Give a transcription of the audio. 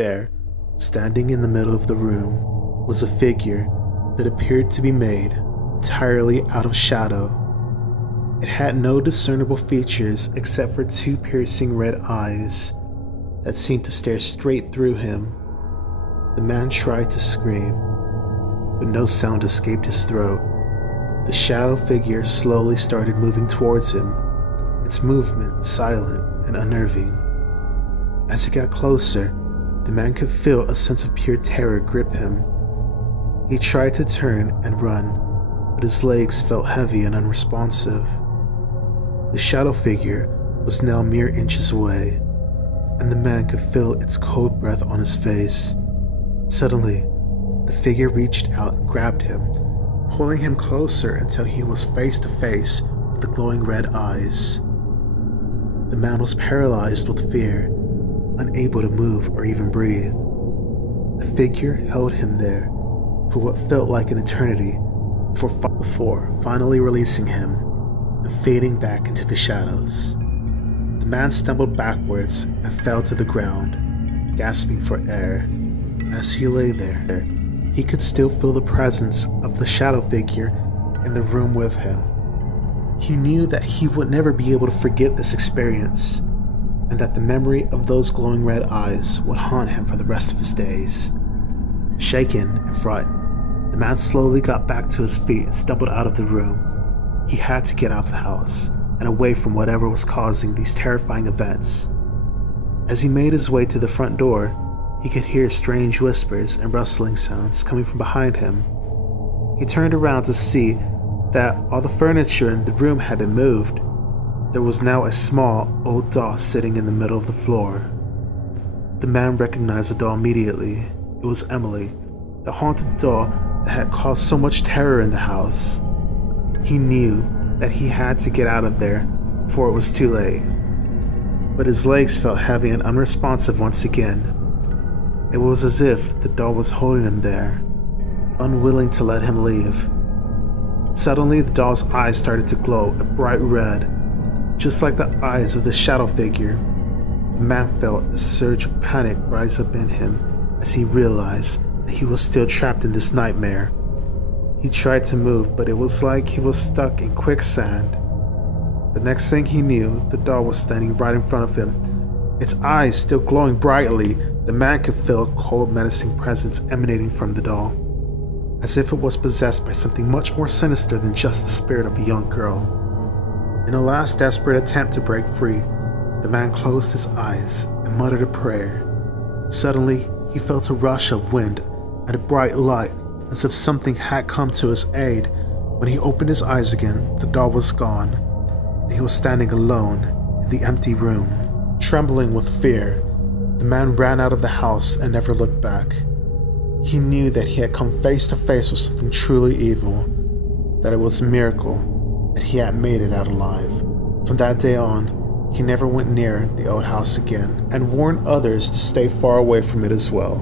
There, standing in the middle of the room, was a figure that appeared to be made entirely out of shadow. It had no discernible features except for two piercing red eyes that seemed to stare straight through him. The man tried to scream, but no sound escaped his throat. The shadow figure slowly started moving towards him, its movement silent and unnerving. As it got closer, the man could feel a sense of pure terror grip him. He tried to turn and run, but his legs felt heavy and unresponsive. The shadow figure was now mere inches away, and the man could feel its cold breath on his face. Suddenly, the figure reached out and grabbed him, pulling him closer until he was face to face with the glowing red eyes. The man was paralyzed with fear, unable to move or even breathe. The figure held him there for what felt like an eternity before finally releasing him and fading back into the shadows. The man stumbled backwards and fell to the ground, gasping for air. As he lay there, he could still feel the presence of the shadow figure in the room with him. He knew that he would never be able to forget this experience, and that the memory of those glowing red eyes would haunt him for the rest of his days. Shaken and frightened, the man slowly got back to his feet and stumbled out of the room. He had to get out of the house and away from whatever was causing these terrifying events. As he made his way to the front door, he could hear strange whispers and rustling sounds coming from behind him. He turned around to see that all the furniture in the room had been moved. There was now a small, old doll sitting in the middle of the floor. The man recognized the doll immediately. It was Emily, the haunted doll that had caused so much terror in the house. He knew that he had to get out of there before it was too late. But his legs felt heavy and unresponsive once again. It was as if the doll was holding him there, unwilling to let him leave. Suddenly, the doll's eyes started to glow a bright red, just like the eyes of the shadow figure. The man felt a surge of panic rise up in him as he realized that he was still trapped in this nightmare. He tried to move, but it was like he was stuck in quicksand. The next thing he knew, the doll was standing right in front of him, its eyes still glowing brightly. The man could feel a cold, menacing presence emanating from the doll, as if it was possessed by something much more sinister than just the spirit of a young girl. In a last desperate attempt to break free, the man closed his eyes and muttered a prayer. Suddenly, he felt a rush of wind and a bright light, as if something had come to his aid. When he opened his eyes again, the doll was gone, and he was standing alone in the empty room. Trembling with fear, the man ran out of the house and never looked back. He knew that he had come face to face with something truly evil, that it was a miracle that he had made it out alive. From that day on, he never went near the old house again, and warned others to stay far away from it as well.